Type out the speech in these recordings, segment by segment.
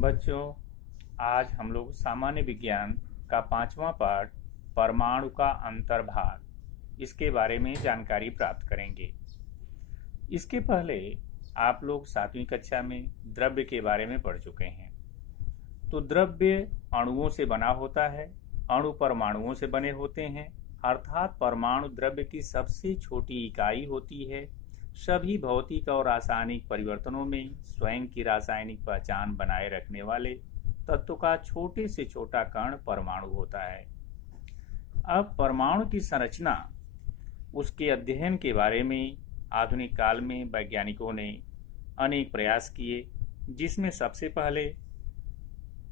बच्चों, आज हम लोग सामान्य विज्ञान का 5वां पाठ परमाणु का अंतर्भाग इसके बारे में जानकारी प्राप्त करेंगे। इसके पहले आप लोग 7वीं कक्षा में द्रव्य के बारे में पढ़ चुके हैं। तो द्रव्य अणुओं से बना होता है, अणु परमाणुओं से बने होते हैं, अर्थात परमाणु द्रव्य की सबसे छोटी इकाई होती है। सभी भौतिक और रासायनिक परिवर्तनों में स्वयं की रासायनिक पहचान बनाए रखने वाले तत्व का छोटे से छोटा कण परमाणु होता है। अब परमाणु की संरचना, उसके अध्ययन के बारे में आधुनिक काल में वैज्ञानिकों ने अनेक प्रयास किए, जिसमें सबसे पहले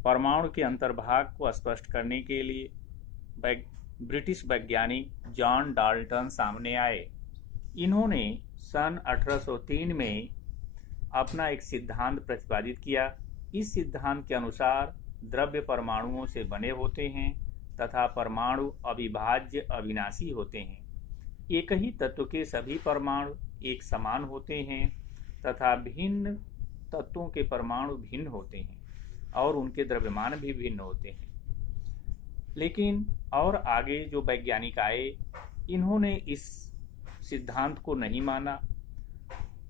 परमाणु के अंतर्भाग को स्पष्ट करने के लिए ब्रिटिश वैज्ञानिक जॉन डाल्टन सामने आए। इन्होंने सन 1803 में अपना एक सिद्धांत प्रतिपादित किया। इस सिद्धांत के अनुसार द्रव्य परमाणुओं से बने होते हैं तथा परमाणु अविभाज्य अविनाशी होते हैं। एक ही तत्व के सभी परमाणु एक समान होते हैं तथा भिन्न तत्वों के परमाणु भिन्न होते हैं और उनके द्रव्यमान भी भिन्न होते हैं। लेकिन और आगे जो वैज्ञानिक आए, इन्होंने इस सिद्धांत को नहीं माना।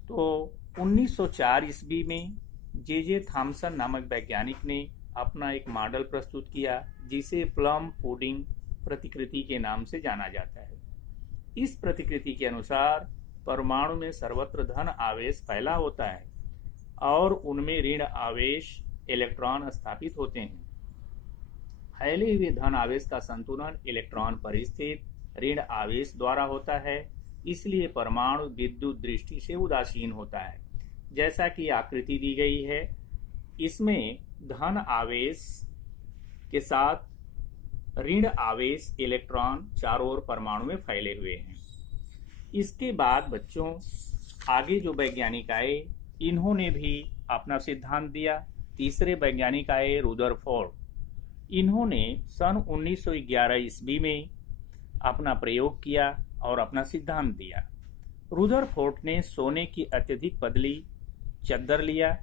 तो 1904 ईस्वी में जे थॉमसन नामक वैज्ञानिक ने अपना एक मॉडल प्रस्तुत किया, जिसे प्लम पुडिंग प्रतिकृति के नाम से जाना जाता है। इस प्रतिकृति के अनुसार परमाणु में सर्वत्र धन आवेश फैला होता है और उनमें ऋण आवेश इलेक्ट्रॉन स्थापित होते हैं। फैले हुए धन आवेश का संतुलन इलेक्ट्रॉन पर स्थित ऋण आवेश द्वारा होता है, इसलिए परमाणु विद्युत दृष्टि से उदासीन होता है। जैसा कि आकृति दी गई है, इसमें धन आवेश के साथ ऋण आवेश इलेक्ट्रॉन चारों ओर परमाणु में फैले हुए हैं। इसके बाद बच्चों, आगे जो वैज्ञानिक आए, इन्होंने भी अपना सिद्धांत दिया। तीसरे वैज्ञानिक आए रुदरफोर्ड। इन्होंने सन 1911 ईस्वी में अपना प्रयोग किया और अपना सिद्धांत दिया। रुदरफोर्ड ने सोने की अत्यधिक पतली चद्दर लिया,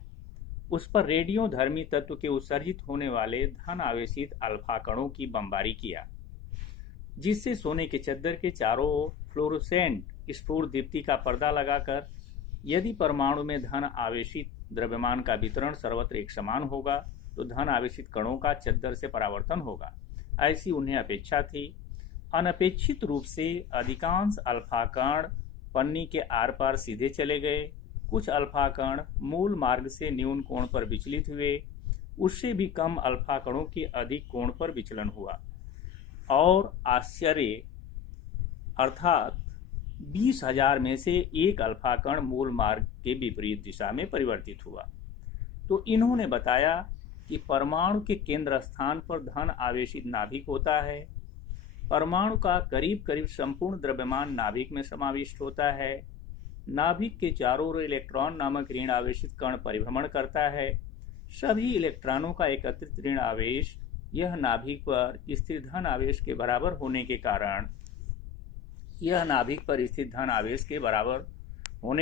उस पर रेडियोधर्मी तत्व के उत्सर्जित होने वाले धन आवेशित अल्फा कणों की बमबारी किया, जिससे सोने के चद्दर के चारों ओर फ्लोरोसेंट स्फुर दीप्ति का पर्दा लगाकर यदि परमाणु में धन आवेशित द्रव्यमान का वितरण सर्वत्र एक समान होगा तो धन आवेशित कणों का चद्दर से परावर्तन होगा। ऐसी उन्हें अपेक्षा थी। अनपेक्षित रूप से अधिकांश अल्फा कण पन्नी के आर पार सीधे चले गए। कुछ अल्फा कण मूल मार्ग से न्यून कोण पर विचलित हुए, उससे भी कम अल्फा कणों के अधिक कोण पर विचलन हुआ और आश्चर्य अर्थात 20,000 में से एक अल्फा कण मूल मार्ग के विपरीत दिशा में परिवर्तित हुआ। तो इन्होंने बताया कि परमाणु के केंद्र स्थान पर धन आवेशित नाभिक होता है। परमाणु का करीब करीब संपूर्ण द्रव्यमान नाभिक में समाविष्ट होता है। नाभिक के चारों ओर इलेक्ट्रॉन नामक ऋण आवेशित कण परिभ्रमण करता है। सभी इलेक्ट्रॉनों का एकत्रित ऋण आवेश यह नाभिक पर स्थित धन आवेश के बराबर होने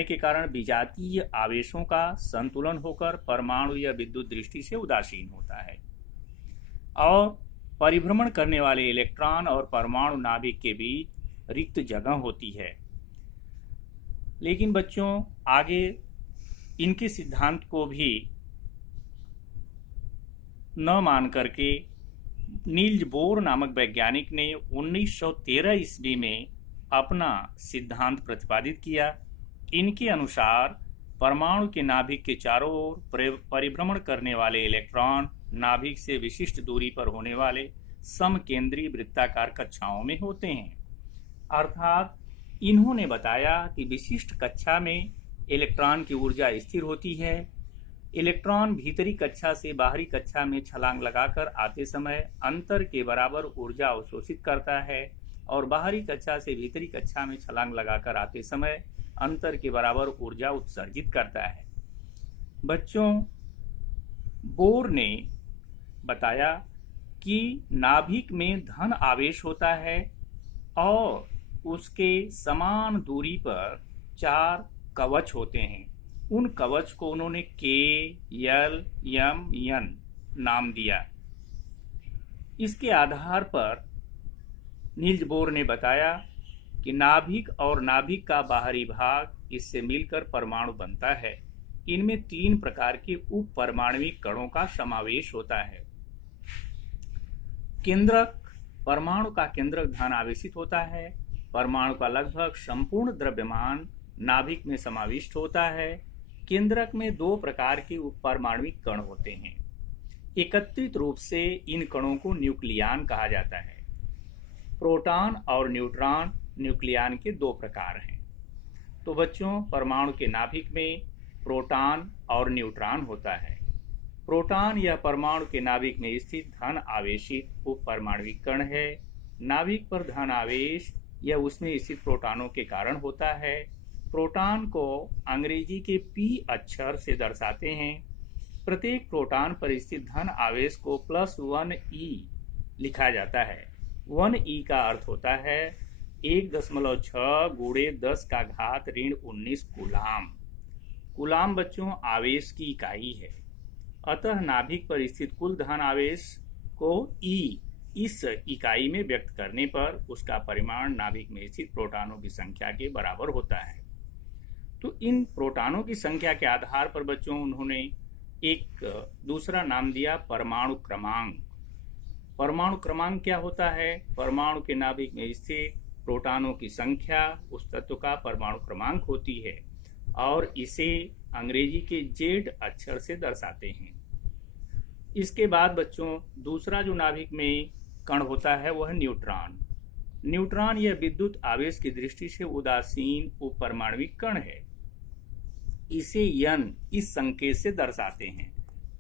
के कारण विजातीय आवेशों का संतुलन होकर परमाणु या विद्युत दृष्टि से उदासीन होता है और परिभ्रमण करने वाले इलेक्ट्रॉन और परमाणु नाभिक के बीच रिक्त जगह होती है। लेकिन बच्चों, आगे इनके सिद्धांत को भी न मान करके नील्स बोर नामक वैज्ञानिक ने 1913 ईस्वी में अपना सिद्धांत प्रतिपादित किया। इनके अनुसार परमाणु के नाभिक के चारों ओर परिभ्रमण करने वाले इलेक्ट्रॉन नाभिक से विशिष्ट दूरी पर होने वाले समकेंद्रीय वृत्ताकार कक्षाओं में होते हैं। अर्थात इन्होंने बताया कि विशिष्ट कक्षा में इलेक्ट्रॉन की ऊर्जा स्थिर होती है। इलेक्ट्रॉन भीतरी कक्षा से बाहरी कक्षा में छलांग लगाकर आते समय अंतर के बराबर ऊर्जा अवशोषित करता है और बाहरी कक्षा से भीतरी कक्षा में छलांग लगाकर आते समय अंतर के बराबर ऊर्जा उत्सर्जित करता है। बच्चों, बोर ने बताया कि नाभिक में धन आवेश होता है और उसके समान दूरी पर 4 कवच होते हैं। उन कवच को उन्होंने के, यल, यम, यन नाम दिया। इसके आधार पर नील्स बोर ने बताया कि नाभिक और नाभिक का बाहरी भाग इससे मिलकर परमाणु बनता है। इनमें 3 प्रकार के उप परमाणविक कणों का समावेश होता है। केंद्रक, परमाणु का केंद्रक धन आवेशित होता है। परमाणु का लगभग संपूर्ण द्रव्यमान नाभिक में समाविष्ट होता है। केंद्रक में 2 प्रकार के उप परमाणविक कण होते हैं। एकत्रित रूप से इन कणों को न्यूक्लियन कहा जाता है। प्रोटॉन और न्यूट्रॉन न्यूक्लियन के 2 प्रकार हैं। तो बच्चों, परमाणु के नाभिक में प्रोटॉन और न्यूट्रॉन होता है। प्रोटॉन यह परमाणु के नाभिक में स्थित धन आवेशित उप परमाणविक कण है। नाभिक पर धन आवेश यह उसमें स्थित प्रोटॉनों के कारण होता है। प्रोटॉन को अंग्रेजी के P अक्षर से दर्शाते हैं। प्रत्येक प्रोटॉन पर स्थित धन आवेश को +1e लिखा जाता है। 1e का अर्थ होता है 1.6 × 10⁻19 कूलाम। कूलाम बच्चों आवेश की इकाई है। अतः नाभिक पर स्थित कुल धन आवेश को E इस इकाई में व्यक्त करने पर उसका परिमाण नाभिक में स्थित प्रोटॉनों की संख्या के बराबर होता है। तो इन प्रोटॉनों की संख्या के आधार पर बच्चों उन्होंने एक दूसरा नाम दिया परमाणु क्रमांक। परमाणु क्रमांक क्या होता है? परमाणु के नाभिक में स्थित प्रोटॉनों की संख्या उस तत्व का परमाणु क्रमांक होती है और इसे अंग्रेजी के Z अक्षर से दर्शाते हैं। इसके बाद बच्चों दूसरा जो नाभिक में कण होता है वह न्यूट्रॉन। न्यूट्रॉन यह विद्युत आवेश की दृष्टि से उदासीन उप परमाणविक कण है। इसे N इस संकेत से दर्शाते हैं।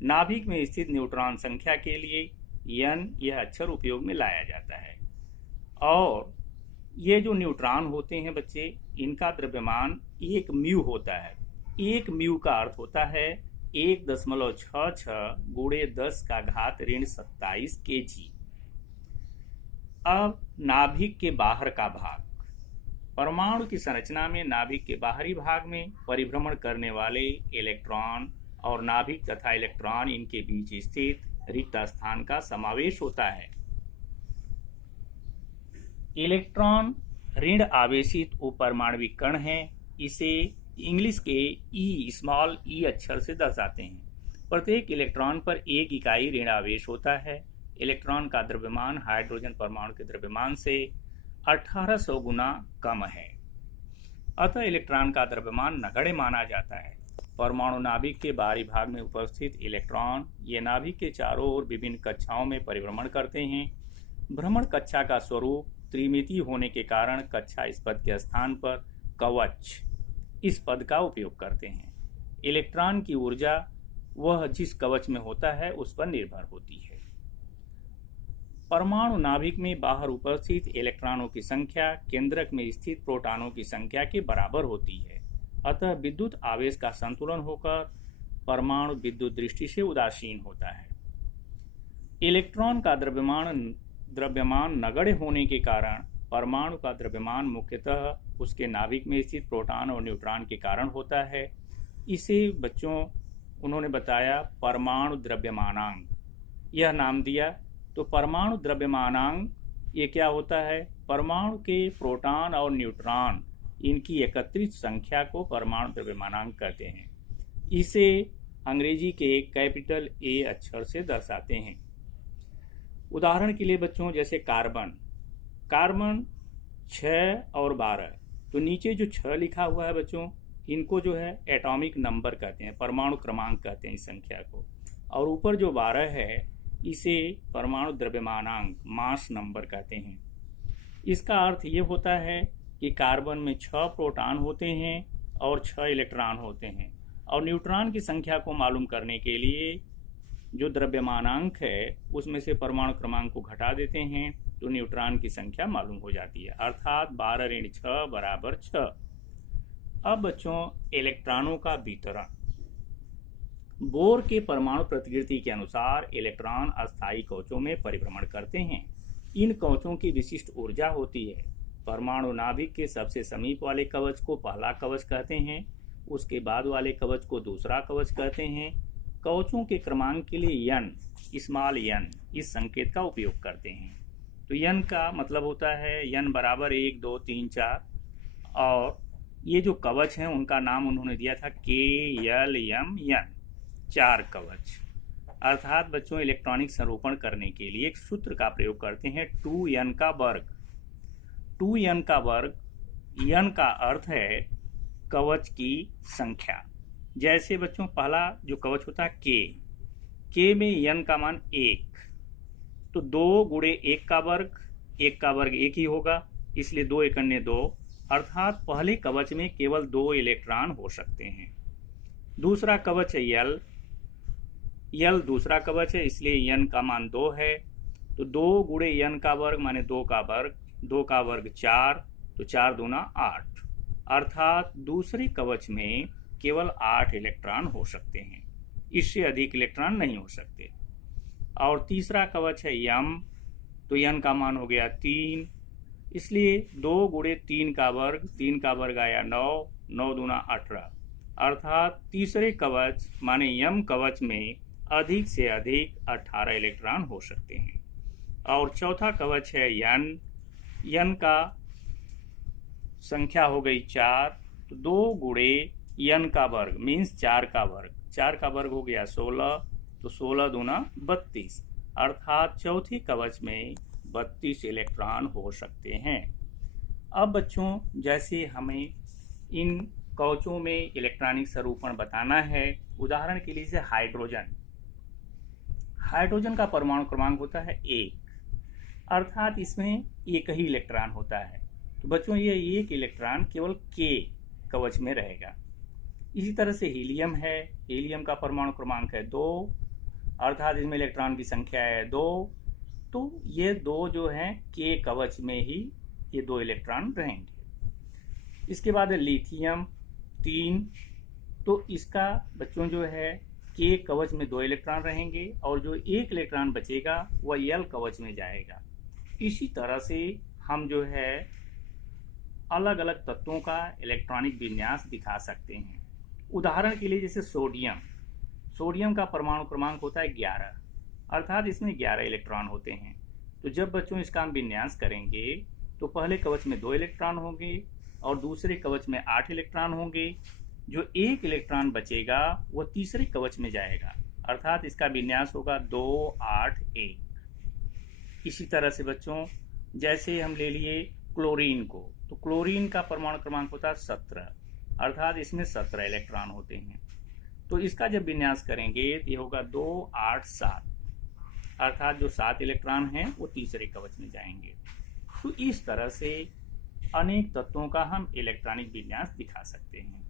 नाभिक में स्थित न्यूट्रॉन संख्या के लिए N यह अक्षर उपयोग में लाया जाता है। और ये जो न्यूट्रॉन होते हैं बच्चे, इनका द्रव्यमान 1 म्यू होता है। 1 म्यू का अर्थ होता है 1.66 × 10⁻27 kg। अब नाभिक के बाहर का भाग। परमाणु की संरचना में नाभिक के बाहरी भाग में परिभ्रमण करने वाले इलेक्ट्रॉन और नाभिक तथा इलेक्ट्रॉन इनके बीच स्थित रिक्त स्थान का समावेश होता है। इलेक्ट्रॉन ऋण आवेशित उप परमाणविक कण है। इसे इंग्लिश के स्मॉल ई अक्षर से दर्शाते हैं। प्रत्येक इलेक्ट्रॉन पर 1 इकाई ऋण आवेश होता है। इलेक्ट्रॉन का द्रव्यमान हाइड्रोजन परमाणु के द्रव्यमान से 1800 गुना कम है। अतः इलेक्ट्रॉन का द्रव्यमान नगण्य माना जाता है। परमाणु नाभिक के बाहरी भाग में उपस्थित इलेक्ट्रॉन ये नाभिक के चारों ओर विभिन्न कक्षाओं में परिभ्रमण करते हैं। भ्रमण कक्षा का स्वरूप त्रिमितीय होने के कारण कक्षा इस पद के स्थान पर कवच इस पद का उपयोग करते हैं। इलेक्ट्रॉन की ऊर्जा वह जिस कवच में होता है उस पर निर्भर होती है। परमाणु नाभिक में बाहर उपस्थित इलेक्ट्रॉनों की संख्या केंद्रक में स्थित प्रोटॉनों की संख्या के बराबर होती है। अतः विद्युत आवेश का संतुलन होकर परमाणु विद्युत दृष्टि से उदासीन होता है। इलेक्ट्रॉन का द्रव्यमान नगण्य होने के कारण परमाणु का द्रव्यमान मुख्यतः उसके नाभिक में स्थित प्रोटॉन और न्यूट्रॉन के कारण होता है। इसे बच्चों उन्होंने बताया परमाणु द्रव्यमानांक, यह नाम दिया। तो परमाणु द्रव्यमानांक ये क्या होता है? परमाणु के प्रोटॉन और न्यूट्रॉन इनकी एकत्रित संख्या को परमाणु द्रव्यमानांक कहते हैं। इसे अंग्रेजी के कैपिटल A अक्षर से दर्शाते हैं। उदाहरण के लिए बच्चों जैसे कार्बन 6 और 12, तो नीचे जो 6 लिखा हुआ है बच्चों, इनको जो है एटॉमिक नंबर कहते हैं, परमाणु क्रमांक कहते हैं इस संख्या को। और ऊपर जो 12 है इसे परमाणु द्रव्यमानांक मास नंबर कहते हैं। इसका अर्थ ये होता है कि कार्बन में 6 प्रोटॉन होते हैं और 6 इलेक्ट्रॉन होते हैं। और न्यूट्रॉन की संख्या को मालूम करने के लिए जो द्रव्यमानांक है उसमें से परमाणु क्रमांक को घटा देते हैं तो न्यूट्रॉन की संख्या मालूम हो जाती है, अर्थात 12 ऋण 6 बराबर 6। अब बच्चों इलेक्ट्रॉनों का वितरण। बोर के परमाणु प्रतिकृति के अनुसार इलेक्ट्रॉन अस्थायी कवचों में परिभ्रमण करते हैं। इन कवचों की विशिष्ट ऊर्जा होती है। परमाणु नाभिक के सबसे समीप वाले कवच को पहला कवच कहते हैं, उसके बाद वाले कवच को दूसरा कवच कहते हैं। कवचों के क्रमांक के लिए यन, स्मॉल यन, इस संकेत का उपयोग करते हैं। तो यन का मतलब होता है यन बराबर 1 2 3 4, और ये जो कवच हैं उनका नाम उन्होंने दिया था के यल यम यन, 4 कवच। अर्थात बच्चों इलेक्ट्रॉनिक संरूपण करने के लिए एक सूत्र का प्रयोग करते हैं 2n का वर्ग। 2n का वर्ग, n का अर्थ है कवच की संख्या। जैसे बच्चों पहला जो कवच होता है के में n का मान 1, तो 2 गुणे 1 का वर्ग, 1 का वर्ग 1 ही होगा, इसलिए 2 एकन्ने 2, अर्थात पहले कवच में केवल 2 इलेक्ट्रॉन हो सकते हैं। दूसरा कवच है यल दूसरा कवच है, इसलिए n का मान 2 है, तो 2 गुणे n का वर्ग माने 2 का वर्ग, 2 का वर्ग 4, तो 4 दूना 8, अर्थात दूसरे कवच में केवल 8 इलेक्ट्रॉन हो सकते हैं, इससे अधिक इलेक्ट्रॉन नहीं हो सकते। और तीसरा कवच है यम, तो n का मान हो गया 3, इसलिए 2 गुणे 3 का वर्ग, 3 का वर्ग आया 9, 9 दूना 18, अर्थात तीसरे कवच माने यम कवच में अधिक से अधिक 18 इलेक्ट्रॉन हो सकते हैं। और चौथा कवच है यन का संख्या हो गई 4, तो 2 गुणे n का वर्ग मीन्स 4 का वर्ग, 4 का वर्ग हो गया 16, तो 16 दूना 32, अर्थात चौथे कवच में 32 इलेक्ट्रॉन हो सकते हैं। अब बच्चों जैसे हमें इन कवचों में इलेक्ट्रॉनिक स्वरूपण बताना है, उदाहरण के लिए हाइड्रोजन का परमाणु क्रमांक होता है 1, अर्थात इसमें एक ही इलेक्ट्रॉन होता है, तो बच्चों ये एक इलेक्ट्रॉन केवल के कवच में रहेगा। इसी तरह से हीलियम का परमाणु क्रमांक है 2, अर्थात इसमें इलेक्ट्रॉन की संख्या है 2, तो ये 2 जो हैं के कवच में ही ये 2 इलेक्ट्रॉन रहेंगे। इसके बाद है लिथियम 3, तो इसका बच्चों जो है के कवच में 2 इलेक्ट्रॉन रहेंगे, और जो 1 इलेक्ट्रॉन बचेगा वह यल कवच में जाएगा। इसी तरह से हम जो है अलग अलग तत्वों का इलेक्ट्रॉनिक विन्यास दिखा सकते हैं। उदाहरण के लिए जैसे सोडियम का परमाणु क्रमांक होता है 11, अर्थात इसमें 11 इलेक्ट्रॉन होते हैं। तो जब बच्चों इसका हम विन्यास करेंगे तो पहले कवच में 2 इलेक्ट्रॉन होंगे और दूसरे कवच में 8 इलेक्ट्रॉन होंगे। जो 1 इलेक्ट्रॉन बचेगा वह तीसरे कवच में जाएगा, अर्थात इसका विन्यास होगा 2 8 1। इसी तरह से बच्चों जैसे हम ले लिए क्लोरीन को, तो क्लोरीन का परमाणु क्रमांक होता है 17, अर्थात इसमें 17 इलेक्ट्रॉन होते हैं। तो इसका जब विन्यास करेंगे तो ये होगा 2 8 7, अर्थात जो 7 इलेक्ट्रॉन हैं वो तीसरे कवच में जाएंगे। तो इस तरह से अनेक तत्वों का हम इलेक्ट्रॉनिक विन्यास दिखा सकते हैं।